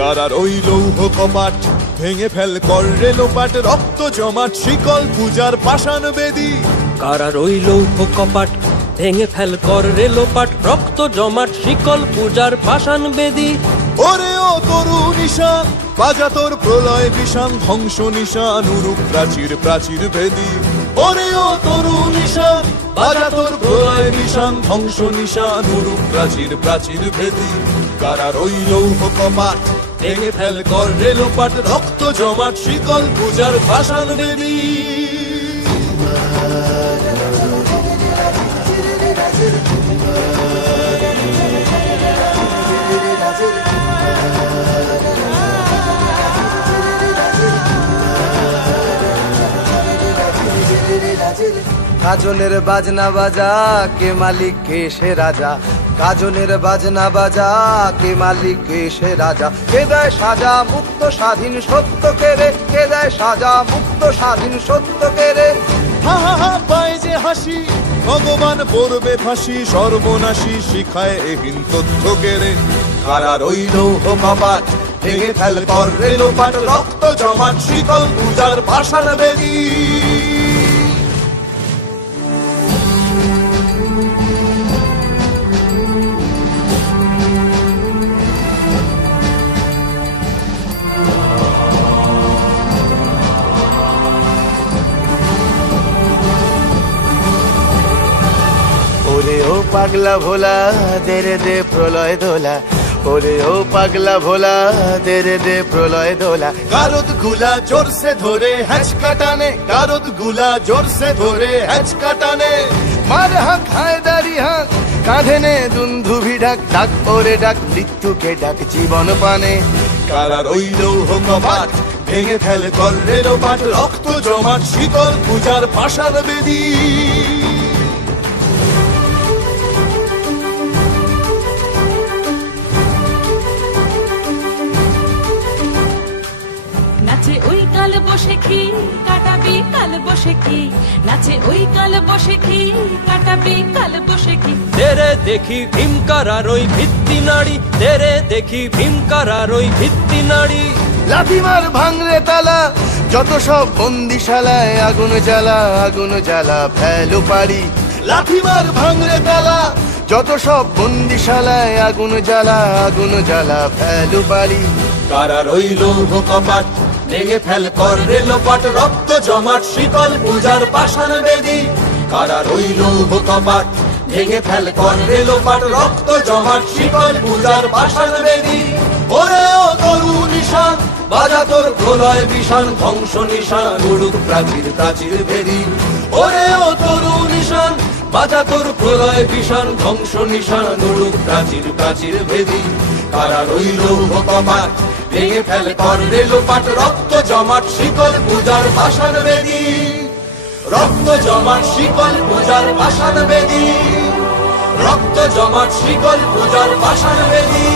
কারার ওই লৌহ কপাট ভেঙে ফেল কর রে লোপাট, রক্ত জমাট শিকল পূজার পাষাণ বেদী। কারার ওই লৌহ কপাট ভেঙে ফেল কর রে লোপাট, রক্ত জমাট শিকল পূজার পাষাণ বেদী। ওরে ও তরু নিশান বাজা তোর প্রলয় বিষান, ধ্বংস নিশান উরুক প্রাচীর প্রাচীর ভেদী। ওরে ও তরু নিশান বাজা তোর প্রলয় বিষান, ধ্বংস নিশান উরুক প্রাচীর প্রাচীর ভেদী। কারার ওই লৌহ কপাট ভেঙে ফেল কর রে লোপাট, রক্ত জমাট শিকল পূজার পাষাণ বেদী। কাজলের বাজনা বাজা কে মালিক কে সে রাজা, কাজলের বাজনা বাজা কে মালিক কে সে রাজা। কে দেয় সাজা মুক্ত স্বাধীন সত্য কে রে, কে দেয় সাজা মুক্ত স্বাধীন সত্য কে রে। হা হা হা পায় যে হাসি ভগবান পড়বে ফাঁসি, সর্বনাশী শিখায় এহীন তথ্য কেড়ে। কারার ওই লৌহ কপাট ভেঙে ফেল কর রে লোপাট, রক্ত জমাট শিকল পূজার পাষাণ বেদী। ওরে ও পাগলা ভোলা দে রে দে প্রলয় দোলা, ওরে ও পাগলা ভোলা দে রে দে প্রলয় দোলা। কারদ গুলা জোরসে ধরে হ্যাচকা টানে, কারদ গুলা জোরসে ধরে হ্যাচকা টানে। মার হাঁক হায়দারি হাঁক কাঁধে নে দুন্ধুভি ডাক, ডাক ওরে ডাক মৃত্যুকে ডাক জীবন পানে। কারার ওই লৌহ কপাট ভেঙে ফেল কর রে লোপাট, রক্ত জমাট শিকল পূজার পাষাণ বেদী। নাচে ওই কাল বসে খি কাটাবি কাল বসে খি, নাচে ওই কাল বসে খি কাটাবি কাল বসে খি। তেরে দেখি ভীমকারার ওই ভিত্তি নাড়ি, তেরে দেখি ভীমকারার ওই ভিত্তি নাড়ি। লাথিমার ভাঙরে তালা যত সব বন্দিশালায়, আগুন জ্বালা আগুন জ্বালা ফেলো পারি। লাথিমার ভাঙরে তালা যত সব বন্দিশালায়, আগুন জ্বালা আগুন জ্বালা ফেলো পারি। কারার ওই লৌহ কপাট ভেঙে ফেল কর রে লোপাট, রক্ত জমাট শিকল পূজার পাষাণ বেদী। কারার ওই লৌহ কপাট ভেঙে ফেল কর রে লোপাট, রক্ত জমাট শিকল পূজার পাষাণ বেদী। ওরে ও তরু নিশান বাজা তোর প্রলয় বিষান, ধ্বংস নিশান উড়ুক প্রাচীর প্রাচীর ভেদী। ওরে ও তরু নিশান বাজা তোর প্রলয় বিষান, ধ্বংস নিশান উড়ুক প্রাচীর প্রাচীর ভেদী। কারার ওই লৌহ কপাট ভেঙে ফেল কর রে লোপাট, রক্ত জমাট শিকল পূজার পাষাণ বেদী। রক্ত জমাট শিকল পূজার পাষাণ বেদী, রক্ত জমাট শিকল পূজার পাষাণ বেদী।